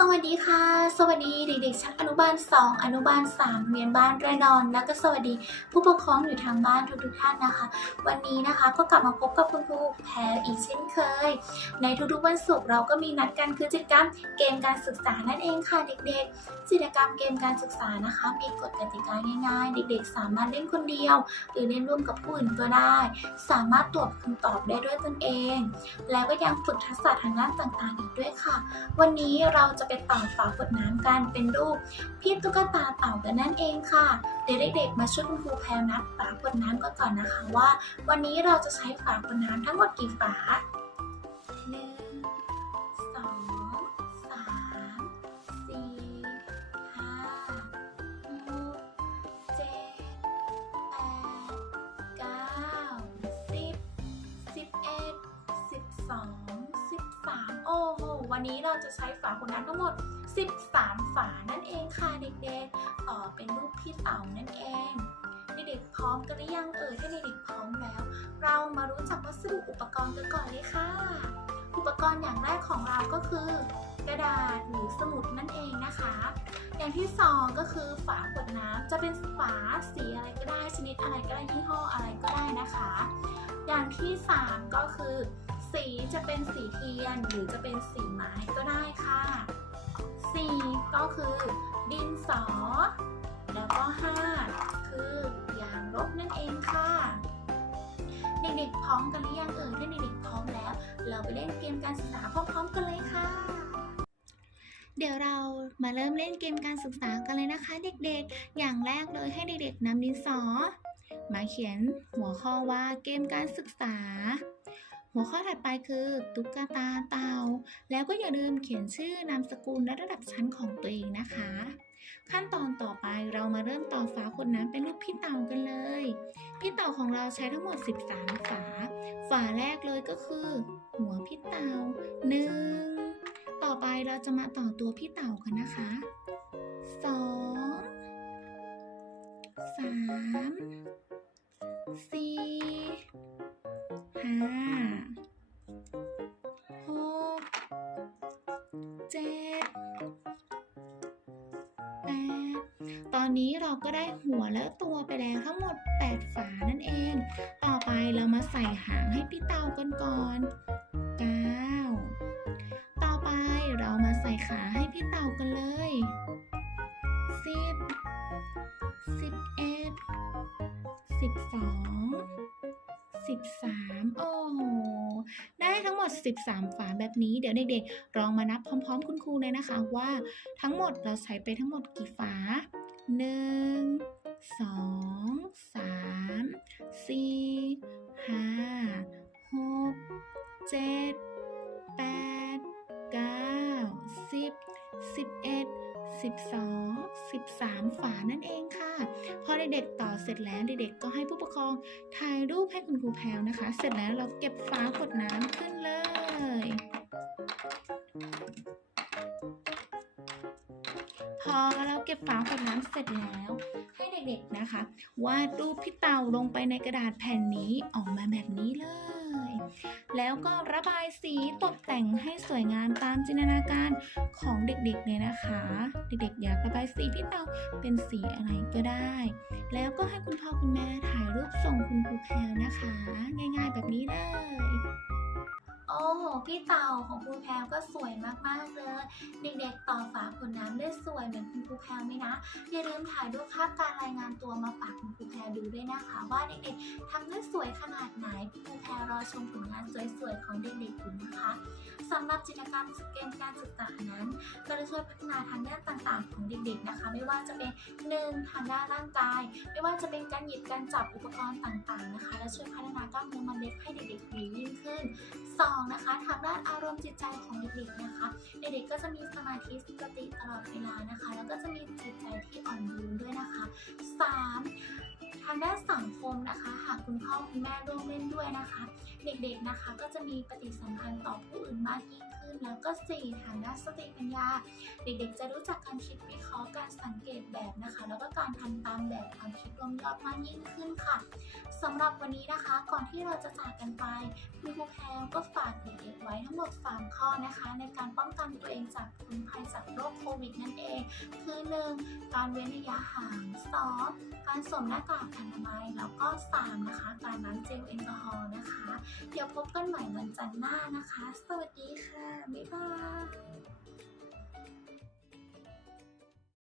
สวัสดีค่ะ สวัสดีเด็กๆชั้นอนุบาล 2 อนุบาล3เรียนบ้านระนอนแล้วก็สวัสดีผู้ปกครองอยู่ทางบ้านทุกๆท่านนะคะ วันนี้นะคะก็กลับมาพบกับคุณครูแพรอีกเช่นเคย ในทุกๆวันศุกร์เราก็มีนัดกันคือกิจกรรมเกมการศึกษานั่นเองค่ะเด็กๆกิจกรรมเกมการศึกษานะคะ มีกฎกติกาง่ายๆ เด็กๆ สามารถเล่นคนเดียว หรือเล่นร่วมกับผู้อื่นก็ได้ สามารถตรวจคำตอบได้ด้วยตนเอง แล้วก็ยังฝึกทักษะทางด้านต่างๆ อีกด้วยค่ะ วันนี้เราจะไปต่อฝาขวดน้ำกัน เป็นรูปพี่ตุ๊กตาเต่ากันนั่นเองค่ะ เดี๋ยวเด็กๆมาช่วยคุณครูแพรนับฝาขวดน้ำกันก่อนนะคะว่า วันนี้เราจะใช้ฝาขวดน้ำทั้งหมดกี่ฝา วันนี้เราจะใช้ฝาขวดน้ำทั้งหมด 13 ฝานั่นเองค่ะเด็กๆต่อเป็นรูปพี่เต่านั่นเองเด็กๆพร้อมกันหรือยังเอ่ยถ้าเด็กๆพร้อมแล้ว เรามารู้จักวัสดุอุปกรณ์กันก่อนเลยค่ะ อุปกรณ์อย่างแรกของเราก็คือกระดาษหรือสมุดนั่นเองนะคะ อย่างที่สองก็คือฝาขวดน้ำจะเป็นฝาสีอะไรก็ได้ชนิดอะไรก็ได้ยี่ห้ออะไรก็ได้นะคะ อย่างที่สามก็คือ สีจะเป็นสีเทียนหรือจะเป็นสีไม้ก็ได้ค่ะสี่ก็คือดินสอ แล้วก็ห้าคือยางลบนั่นเองค่ะ เด็กๆพร้อมกันหรือยังเอ่ยถ้าเด็กๆพร้อมแล้ว เราไปเล่นเกมการศึกษาพร้อมๆกันเลยค่ะ เดี๋ยวเรามาเริ่มเล่นเกมการศึกษากันเลยนะคะ เด็กๆ อย่างแรกเลยให้เด็กๆนำดินสอ มาเขียนหัวข้อว่าเกมการศึกษา หัวข้อถัดไปคือตุ๊กตาเตา แล้วก็อย่าลืมเขียนชื่อนามสกุลและระดับชั้นของตัวเองนะคะ ขั้นตอนต่อไปเรามาเริ่มต่อฝาขวดน้ำเป็นรูปพี่เต่ากันเลย พี่เต่าของเราใช้ทั้งหมด 13 ฝา ฝาแรกเลยก็คือ หัวพี่เต่าหนึ่งต่อไปเราจะมาต่อตัวพี่เต่ากันนะคะสองสามสี่ห้า อนนี้เราก็ได้หัวและตัวไปแล้วทั้งหมด 8 ฝานั่นเอง ต่อไปเรามาใส่หางให้พี่เต่ากันก่อน9ต่อไปเรามาใส่ขาให้พี่เต่ากันเลย 10 11 12 13 โอ้โห ได้ทั้งหมด 13 ฝาแบบนี้ เดี๋ยวเด็กๆลองมานับพร้อมๆ คุณครูเลยนะคะว่าทั้งหมดเราใช้ไปทั้งหมดกี่ฝา 1 2 3 4 5 6 7 8 9 10 11 12 13 ฝานั่นเองค่ะ พอเด็กๆต่อเสร็จแล้วเด็กๆก็ให้ผู้ปกครองถ่ายรูปให้คุณครูแพลวนะคะ เสร็จแล้วเราเก็บฝาขวดน้ำขึ้นเลย เราเก็บฝาขวดน้ำเสร็จแล้ว ให้เด็กๆนะคะวาดรูปพี่เต่าลงไปในกระดาษแผ่นนี้ออกมาแบบนี้เลย แล้วก็ระบายสีตกแต่งให้สวยงามตามจินตนาการของเด็กๆเลยนะคะ เด็กๆอยากระบายสีพี่เต่าเป็นสีอะไรก็ได้ แล้วก็ให้คุณพ่อคุณแม่ถ่ายรูปส่งคุณครูแพลนะคะ ง่าย ๆ แบบนี้เลย โอ้โหพี่เต่าของครูแพลวก็สวยมากๆเลย เด็กๆต่อฝาขวดน้ำได้สวยเหมือนคุณครูแพลวไหมนะ อย่าลืมถ่ายรูปภาพการรายงานตัวมาฝากคุณครูแพรดูด้วยนะคะ ว่าเด็กๆทำได้สวยขนาดไหนครูแพรรอชมผลงานสวยๆของเด็กๆอยู่นะคะสำหรับกิจกรรมเกมการศึกษานั้นก็จะช่วยพัฒนาทางด้านต่างๆ ของเด็กๆนะคะ ไม่ว่าจะเป็นหนึ่งทางด้านร่างกาย ไม่ว่าจะเป็นการหยิบการจับอุปกรณ์ต่างๆนะคะ และช่วยพัฒนากล้ามเนื้อมันเล็กให้เด็กๆดียิ่งขึ้น สองนะคะทางด้านอารมณ์จิตใจของเด็กๆนะคะเด็กๆก็จะมีสมาธิสติตลอดเวลานะคะ แล้วก็จะมีจิตใจที่อ่อนโยนด้วยนะคะ 3. ทางด้านสังคมนะคะ หากคุณพ่อคุณแม่ร่วมเล่นด้วยนะคะ เด็กๆนะคะก็จะมีปฏิสัมพันธ์ต่อผู้อื่นมากยิ่งขึ้น แล้วก็สี่ทางด้านสติปัญญา เด็กๆ จะรู้จักการคิดวิเคราะห์ การสังเกตแบบนะคะ แล้วก็การทำตามแบบความคิดรวมยอดมากยิ่งขึ้นค่ะสำหรับวันนี้นะคะ ก่อนที่เราจะจากกันไปคุณครูแพรก็ฝากเด็กๆไว้ทั้งหมด 3 ข้อนะคะ ในการป้องกันตัวเองจากผลภัยจากโรคโควิดนั่นเอง คือ 1. การเว้นระยะห่าง 2. การสวมหน้ากากอนามัยแล้วก็ 3. นะคะ การล้างเจลแอลกอฮอล์นะคะ เดี๋ยวพบกันใหม่วันจันทร์หน้านะคะ สวัสดีค่ะ บ๊ายบาย